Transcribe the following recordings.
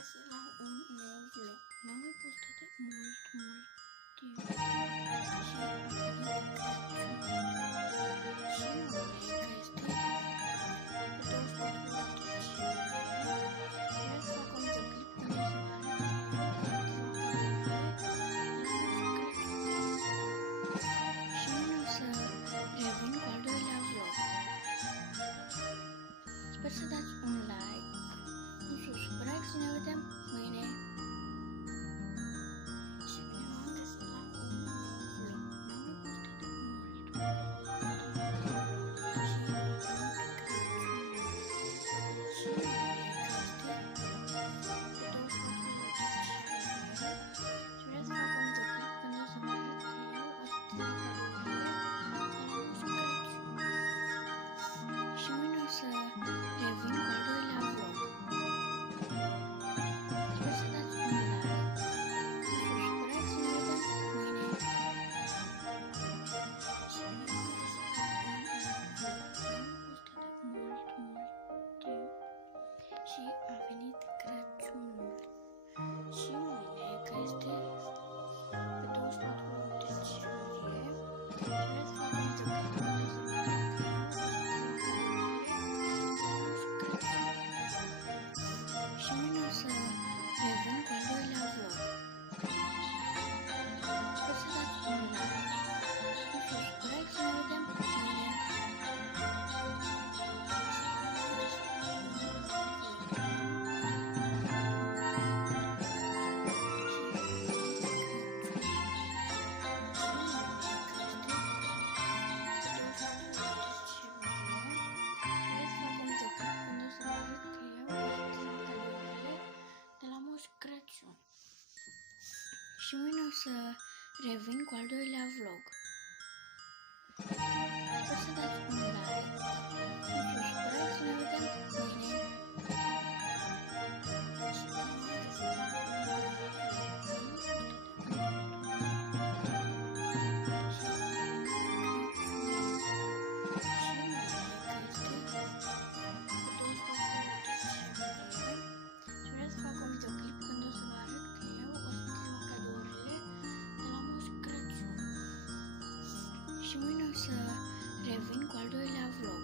găsit la un nou vlog. N-am mai postat de mult timp și a venit Crăciun și numele că este 24 vreau să fac un videoclip până să vă arăt și mâine o să revin cu al doilea vlog. Sper să dați un like, un subscribe și ne vedem mâine. Și bine m-am găsit la un nou vlog. N-am mai postat de și a venit Crăciunul și mâine că este pe 24 decembrie și vreau să fac un videoclip până să vă arăt și mâine o să revin cu al doilea vlog. Sper să dați un like, un subscribe și ne vedem mâine. Crăciun. Și mâine o să revin cu al doilea vlog. Sper să dați un like, un subscribe și ne vedem mâine. Și mâine o să revin cu al doilea vlog.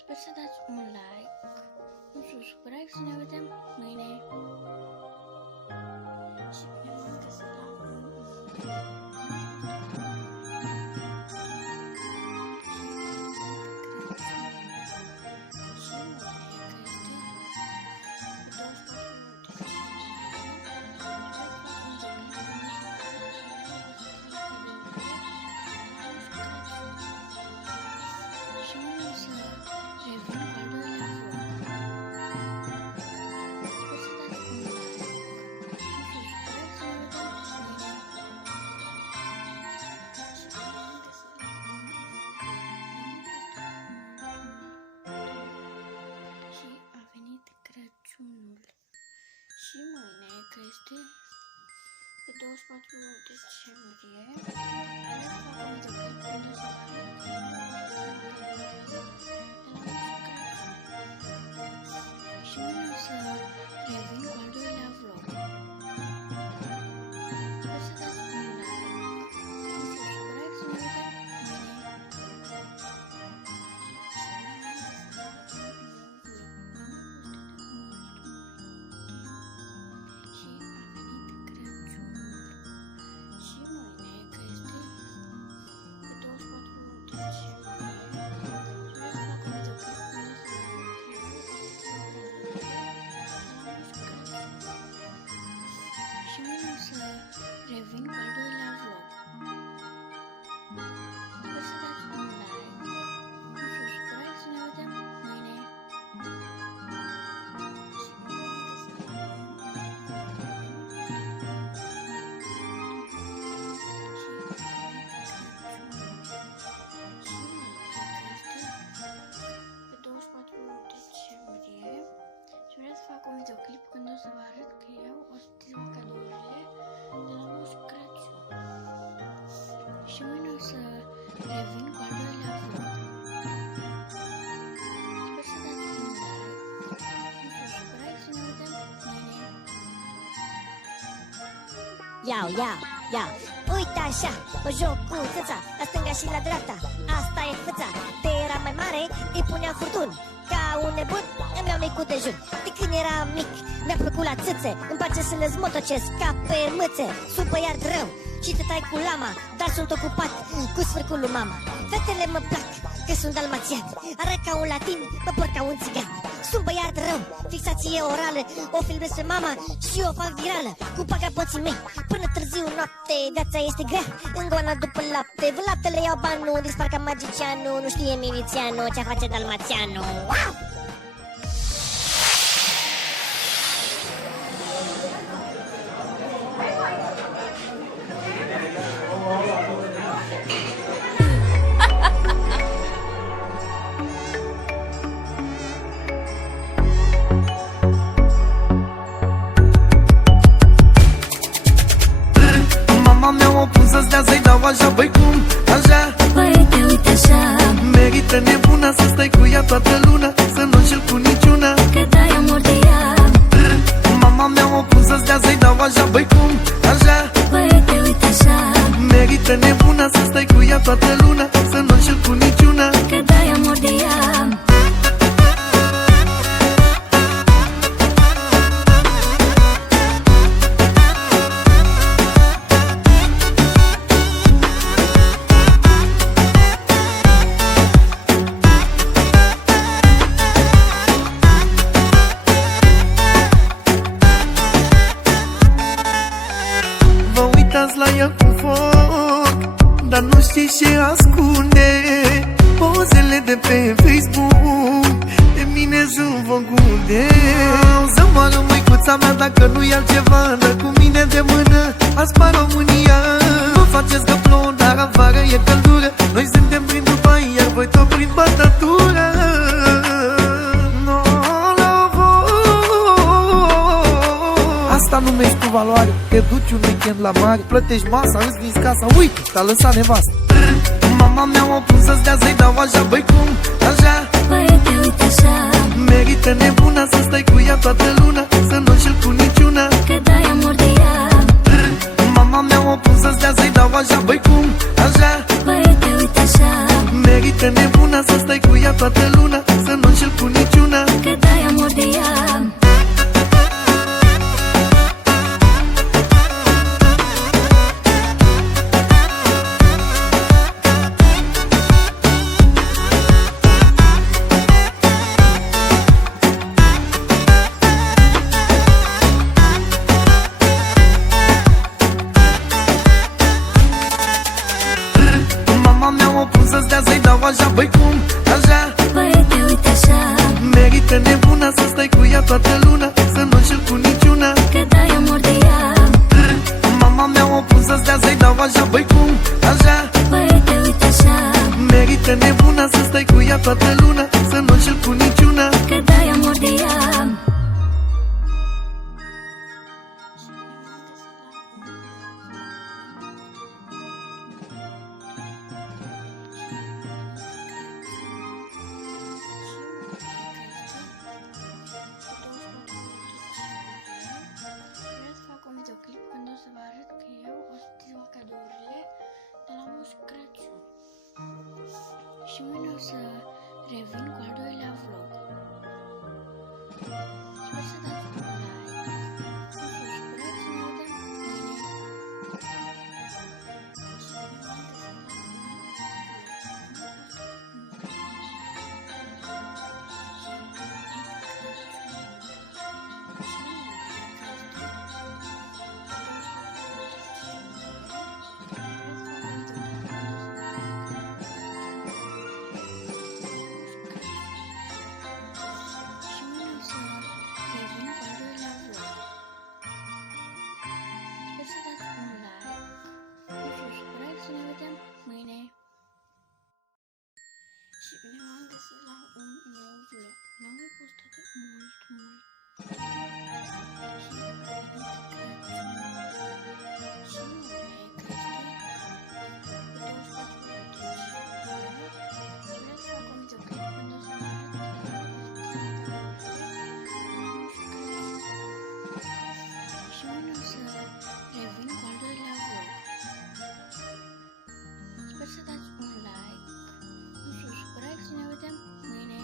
Sper să dați un like, un subscribe și ne vedem mâine. Și mâine că este pe 24 revin cu al doilea vlog. Sper să dați un like, un subscribe și ne vedem mâine. Și bine m-am găsit la un Crăciunul și mâine că este pe 24 decembrie vreau să fac un videoclip până să vă arăt și mâine o să revin cu al doilea vlog. Sper să dați un like, un subscribe și ne vedem mâine. Și mâine că este pe 24 revin cu al doilea vlog. Sper să dați un like, un subscribe și ne vedem mâine. Iau, uite așa, o joc cu țâța, la stânga și la dreapta, asta e fâța. De era mai mare, îi punea furtun, ca un nebun îmi iau micul dejun. De când eram mic, mi-a plăcut la țâțe, îmi place să le zmotocesc ca pe mâțe. Sunt băiat rău și te tai cu lama, dar sunt ocupat cu sfârcul lui mama. Fetele mă plac, că sunt dalmațian, arăt ca un latin, mă port ca un țigan. Sunt băiat rău, fixație orală, o filmez pe mama și o fac virală cu pagapoții mei. Până târziu noapte, viața este grea, în goana după lapte, vă laptele iau banul, dispar ca magicianul, nu știe milițianul ce face dalmațianul. Wow! Mama mi-a opus să-ți dea să-i dau așa, băi cum, așa. Băiete, uite așa, Merită nebuna să stai cu ea toată luna, să nu înșel cu niciuna. că dai amor de ea. Mama mi-a opus să-ți dea să-i dau așa, băi cum, așa. Băiete, uite așa, Merită nebuna să stai cu ea toată luna, să nu înșel cu niciuna. că dai amor de ea. Vă uitați la ea cu foc, dar nu știți ce ascunde. Pozele de pe Facebook de mine sunt făcute. Să moară măicuța mea dacă nu e altceva, dar cu mine de mână a spart România. Vă faceți că plouă, dar afară e căldură. Noi suntem prin Dubai, iar voi tot prin bătătură. No, la asta numești tu valoare. Te duci un weekend la mare, plătești masa, îți vinzi casa, uite, te-a lăsat nevastă. Mama mi-a opus să-ți dea să-i dau așa, băi cum, așa. Băiete, uite așa, Merită nebuna să stai cu ea toată luna, să nu înșel cu niciuna. că dai amor de ea. Mama mi-a opus să-ți dea să-i dau așa, băi cum, așa. Băiete, uite așa, Merită nebuna să stai cu ea toată luna, să nu înșel cu niciuna. că dai amor de ea. Mama mi-a opus să-ți dea să-i dau așa, băi cum, așa. Băiete, uite așa, Merită nebuna să stai cu ea toată luna, să nu înșel cu niciuna. că dai amor de ea. Mama mi-a opus să-ți dea să-i dau așa, băi cum, așa. Băiete, uite așa, Merită nebuna să stai cu ea toată luna, să nu înșel cu niciuna. că dai amor de ea. Vreau să fac un videoclip când o să vă arăt că eu o să țin cadourile de la Moș Crăciun. Și mâine o să revin cu al doilea vlog. Sper să dați un like, un subscribe și ne vedem mâine. Și mâine o să revin cu al doilea vlog. Sper să dați un like, un subscribe și ne vedem mâine. Și bine v-am găsit la un nou vlog. N-am mai postat de mult. Și nu e că este pe 24 Și mâine o să revin cu al doilea vlog. Sper să dați un like, un subscribe și ne vedem mâine.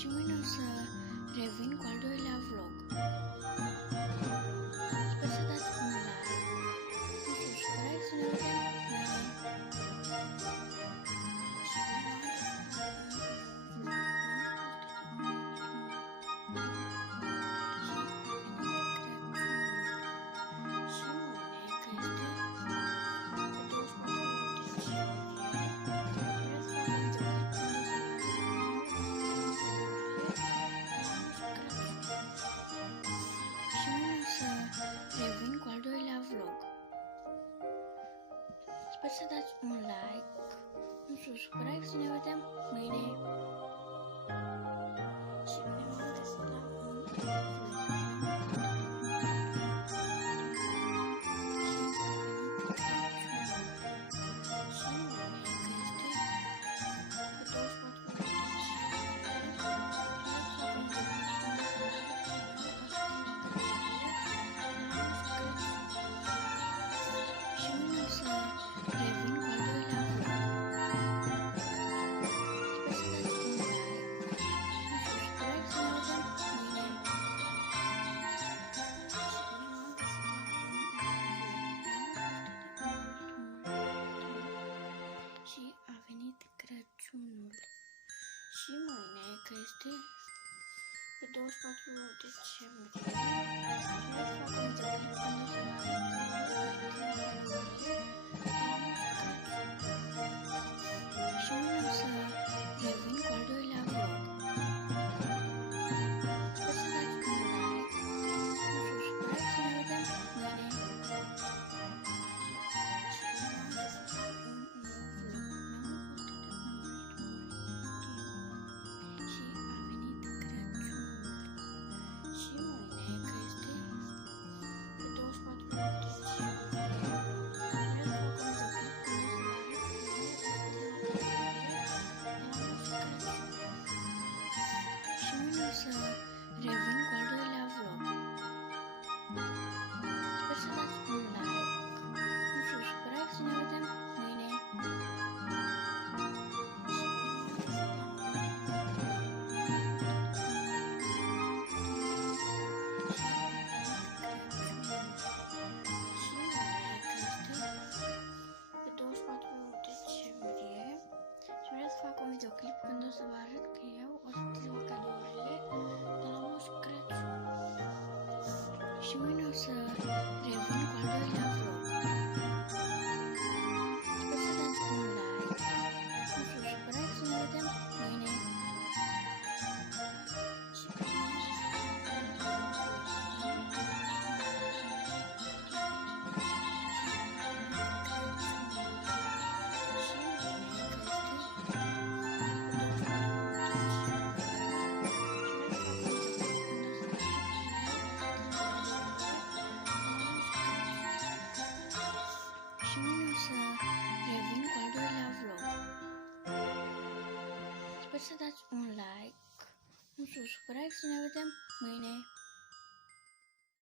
Și mâine o să revin cu al doilea vlog. Sper să dați un like, un subscribe și ne vedem Sper să dați un like, un subscribe și ne vedem mâine. Și mâine mă găsesc la un Crăciunul. Și mâine, că este pe 24 decembrie, vreau să fac un și mâine o să revin cu al doilea vlog. Sper să dați un like, un subscribe și ne vedem mâine. Și mâine, că este pe 24 decembrie, Și mâine o să revin cu al doilea vlog. Sper să dați un like, nu subscribe, să ne vedem mâine. Și mâine o să revin cu al doilea vlog. Sper să dați un like, un subscribe, să ne vedem mâine.